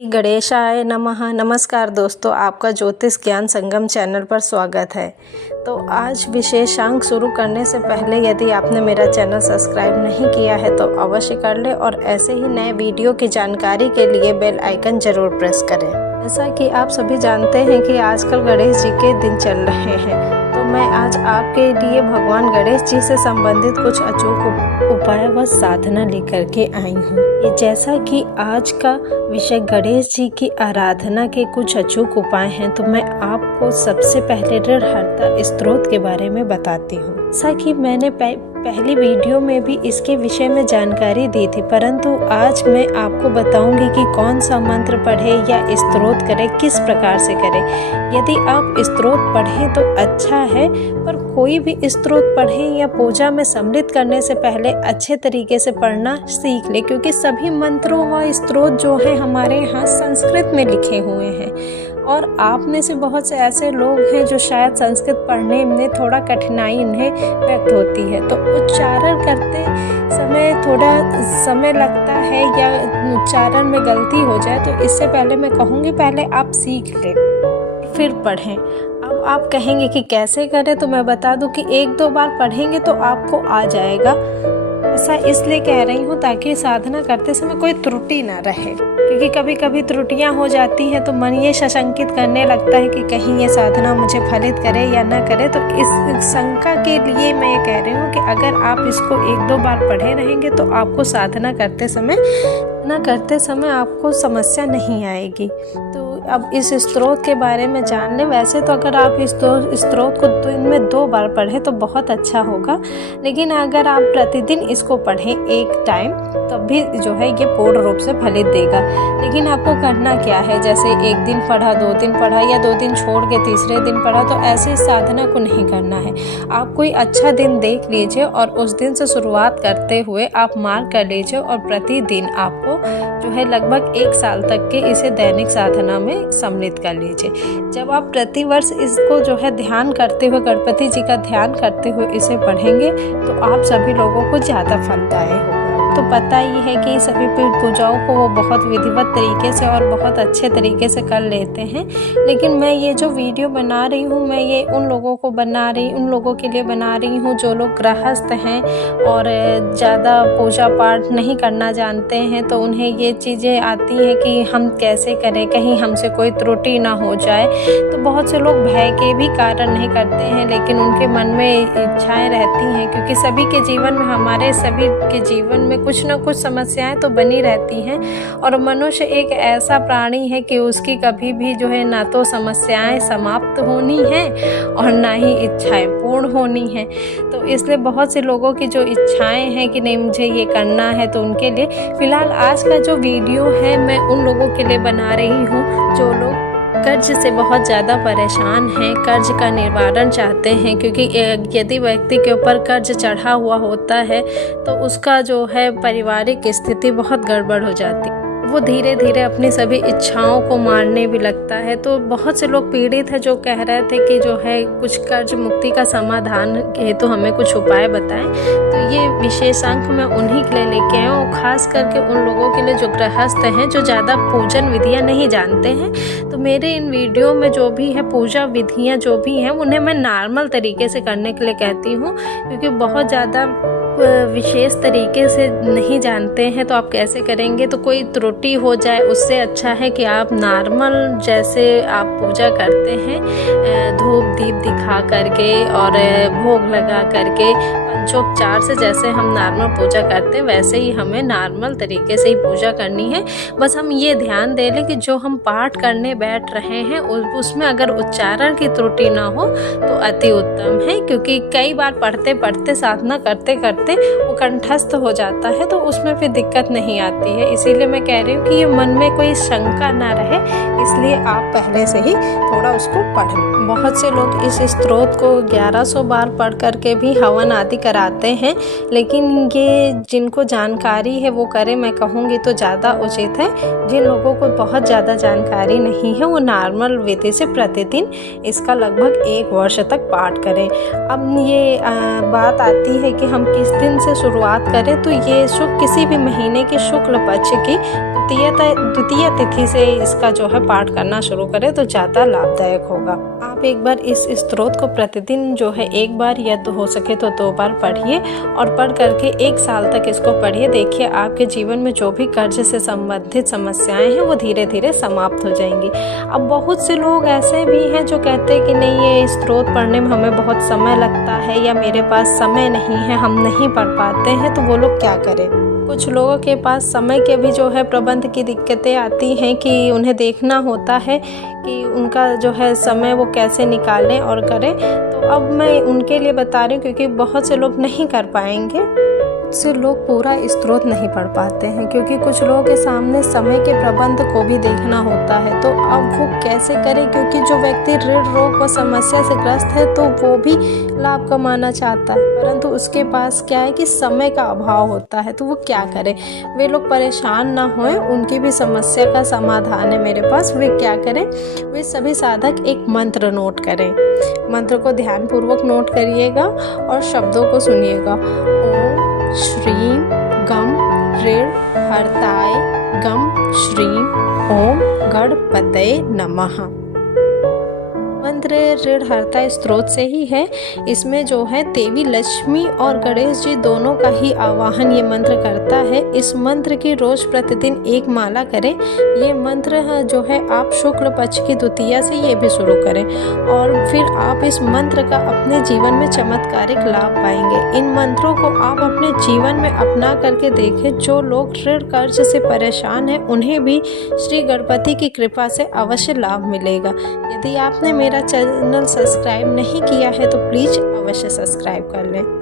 गणेशाय नमः। नमस्कार दोस्तों, आपका ज्योतिष ज्ञान संगम चैनल पर स्वागत है। तो आज विशेषांक शुरू करने से पहले यदि आपने मेरा चैनल सब्सक्राइब नहीं किया है तो अवश्य कर ले और ऐसे ही नए वीडियो की जानकारी के लिए बेल आइकन जरूर प्रेस करें। जैसा कि आप सभी जानते हैं कि आजकल गणेश जी के दिन चल रहे हैं, तो मैं आज आपके लिए भगवान गणेश जी से संबंधित कुछ अचूक उपाय व साधना लेकर के आई हूँ। ये जैसा कि आज का विषय गणेश जी की आराधना के कुछ अचूक उपाय हैं, तो मैं आपको सबसे पहले ऋणहर्ता स्तोत्र के बारे में बताती हूँ। जैसा कि मैंने पहली वीडियो में भी इसके विषय में जानकारी दी थी, परंतु आज मैं आपको बताऊंगी कि कौन सा मंत्र पढ़े या स्तोत्र करें, किस प्रकार से करें। यदि आप स्तोत्र पढ़ें तो अच्छा है, पर कोई भी स्तोत्र पढ़ें या पूजा में सम्मिलित करने से पहले अच्छे तरीके से पढ़ना सीख ले, क्योंकि सभी मंत्रों व स्तोत्र जो है हमारे यहाँ संस्कृत में लिखे हुए हैं और आप में से बहुत से ऐसे लोग हैं जो शायद संस्कृत पढ़ने में थोड़ा कठिनाई इन्हें व्यक्त होती है, तो उच्चारण करते समय थोड़ा समय लगता है या उच्चारण में गलती हो जाए, तो इससे पहले मैं कहूँगी पहले आप सीख लें फिर पढ़ें। अब आप कहेंगे कि कैसे करें, तो मैं बता दूं कि एक दो बार पढ़ेंगे तो आपको आ जाएगा। ऐसा इसलिए कह रही हूँ ताकि साधना करते समय कोई त्रुटि ना रहे, क्योंकि कभी कभी त्रुटियां हो जाती हैं तो मन ये सशंकित करने लगता है कि कहीं ये साधना मुझे फलित करे या ना करे। तो इस शंका के लिए मैं ये कह रही हूँ कि अगर आप इसको एक दो बार पढ़े रहेंगे तो आपको साधना करते समय आपको समस्या नहीं आएगी। तो अब इस स्तोत्र के बारे में जान लें। वैसे तो अगर आप इस स्तोत्र को दिन में 2 बार पढ़ें तो बहुत अच्छा होगा, लेकिन अगर आप प्रतिदिन इसको पढ़ें एक टाइम तब भी जो है ये पूर्ण रूप से फलित देगा। लेकिन आपको करना क्या है, जैसे एक दिन पढ़ा, 2 दिन पढ़ा या 2 दिन छोड़ के तीसरे दिन पढ़ा, तो ऐसे साधना को नहीं करना है। आप कोई अच्छा दिन देख लीजिए और उस दिन से शुरुआत करते हुए आप मार्क कर लीजिए और प्रतिदिन आपको जो है लगभग 1 साल तक के इसे दैनिक साधना में सम्मिलित कर लीजिए। जब आप प्रतिवर्ष इसको जो है ध्यान करते हुए, गणपति जी का ध्यान करते हुए इसे पढ़ेंगे तो आप सभी लोगों को ज़्यादा फलदायी होगा। तो पता ही है कि सभी पूजाओं को वो बहुत विधिवत तरीके से और बहुत अच्छे तरीके से कर लेते हैं, लेकिन मैं ये जो वीडियो बना रही हूँ मैं ये उन लोगों के लिए बना रही हूँ जो लोग गृहस्थ हैं और ज़्यादा पूजा पाठ नहीं करना जानते हैं। तो उन्हें ये चीज़ें आती हैं कि हम कैसे करें, कहीं हमसे कोई त्रुटि ना हो जाए। तो बहुत से लोग भय के भी कारण नहीं करते हैं, लेकिन उनके मन में इच्छाएँ रहती हैं, क्योंकि सभी के जीवन में, हमारे सभी के जीवन में कुछ ना कुछ समस्याएं तो बनी रहती हैं और मनुष्य एक ऐसा प्राणी है कि उसकी कभी भी जो है ना तो समस्याएं समाप्त होनी हैं और ना ही इच्छाएं पूर्ण होनी हैं। तो इसलिए बहुत से लोगों की जो इच्छाएं हैं कि नहीं मुझे ये करना है, तो उनके लिए फ़िलहाल आज का जो वीडियो है मैं उन लोगों के लिए बना रही हूँ जो लोग कर्ज से बहुत ज़्यादा परेशान हैं, कर्ज का निवारण चाहते हैं। क्योंकि यदि व्यक्ति के ऊपर कर्ज चढ़ा हुआ होता है तो उसका जो है पारिवारिक स्थिति बहुत गड़बड़ हो जाती है, वो धीरे धीरे अपनी सभी इच्छाओं को मारने भी लगता है। तो बहुत से लोग पीड़ित हैं जो कह रहे थे कि जो है कुछ कर्ज मुक्ति का समाधान हेतु तो हमें कुछ उपाय बताएं। तो ये विशेषांक मैं उन्हीं के लिए लेके आई हूँ, खास करके उन लोगों के लिए जो गृहस्थ हैं, जो ज़्यादा पूजन विधियाँ नहीं जानते हैं। तो मेरे इन वीडियो में जो भी है पूजा विधियाँ जो भी हैं उन्हें मैं नॉर्मल तरीके से करने के लिए कहती हूँ, क्योंकि बहुत ज़्यादा विशेष तरीके से नहीं जानते हैं तो आप कैसे करेंगे, तो कोई त्रुटि हो जाए। उससे अच्छा है कि आप नॉर्मल जैसे आप पूजा करते हैं, धूप दीप दिखा करके और भोग लगा करके पंचोपचार से जैसे हम नॉर्मल पूजा करते हैं वैसे ही हमें नॉर्मल तरीके से ही पूजा करनी है। बस हम ये ध्यान दे लें कि जो हम पाठ करने बैठ रहे हैं उसमें अगर उच्चारण की त्रुटि ना हो तो अति उत्तम है, क्योंकि कई बार पढ़ते पढ़ते साधना करते करते वो कंठस्थ हो जाता है तो उसमें फिर दिक्कत नहीं आती है। इसीलिए मैं कह रही हूँ कि ये मन में कोई शंका ना रहे, इसलिए आप पहले से ही थोड़ा उसको पढ़ लें। बहुत से लोग इस स्तोत्र को 1100 बार पढ़ करके भी हवन आदि करा आते हैं, लेकिन ये जिनको जानकारी है वो करें, मैं कहूँगी तो ज़्यादा उचित है। जिन लोगों को बहुत ज़्यादा जानकारी नहीं है वो नॉर्मल विधि से प्रतिदिन इसका लगभग 1 वर्ष तक पाठ करें। अब ये बात आती है कि हम किस दिन से शुरुआत करें, तो ये किसी भी महीने के शुक्ल पक्ष की द्वितीय तिथि से इसका जो है पाठ करना शुरू करें तो ज़्यादा लाभदायक होगा। आप एक बार इस स्तोत्र को प्रतिदिन जो है 1 बार या हो सके तो 2 बार पढ़िए और पढ़ करके 1 साल तक इसको पढ़िए। देखिए आपके जीवन में जो भी कर्ज से संबंधित समस्याएं हैं वो धीरे धीरे समाप्त हो जाएंगी। अब बहुत से लोग ऐसे भी हैं जो कहते हैं कि नहीं, ये स्तोत्र पढ़ने में हमें बहुत समय लगता है या मेरे पास समय नहीं है, हम नहीं पढ़ पाते हैं, तो वो लोग क्या करें। कुछ लोगों के पास समय के भी जो है प्रबंध की दिक्कतें आती हैं कि उन्हें देखना होता है कि उनका जो है समय वो कैसे निकालें और करें। तो अब मैं उनके लिए बता रही हूँ, क्योंकि बहुत से लोग नहीं कर पाएंगे, से लोग पूरा स्तोत्र नहीं पढ़ पाते हैं, क्योंकि कुछ लोगों के सामने समय के प्रबंध को भी देखना होता है। तो अब वो कैसे करें, क्योंकि जो व्यक्ति ऋण रोग व समस्या से ग्रस्त है तो वो भी लाभ कमाना चाहता है, परंतु उसके पास क्या है कि समय का अभाव होता है। तो वो क्या करे, वे लोग परेशान ना होएं, उनकी भी समस्या का समाधान है मेरे पास। वे क्या करें, वे सभी साधक एक मंत्र नोट करें। मंत्र को ध्यानपूर्वक नोट करिएगा और शब्दों को सुनिएगा। ओम श्रीं गम ऋण हर्ताय गम श्रीं ओम गणपतये नमः। मंत्र ऋण हर्ता स्त्रोत से ही है। इसमें जो है देवी लक्ष्मी और गणेश जी दोनों का ही आवाहन ये मंत्र करता है। इस मंत्र की रोज प्रतिदिन 1 माला करें। ये मंत्र जो है आप शुक्ल पक्ष की द्वितीया से ये भी शुरू करें और फिर आप इस मंत्र का अपने जीवन में चमत्कारिक लाभ पाएंगे। इन मंत्रों को आप अपने जीवन में अपना करके देखें। जो लोग ऋण कर्ज से परेशान हैं उन्हें भी श्री गणपति की कृपा से अवश्य लाभ मिलेगा। यदि आपने मेरा चैनल सब्सक्राइब नहीं किया है तो प्लीज़ अवश्य सब्सक्राइब कर लें।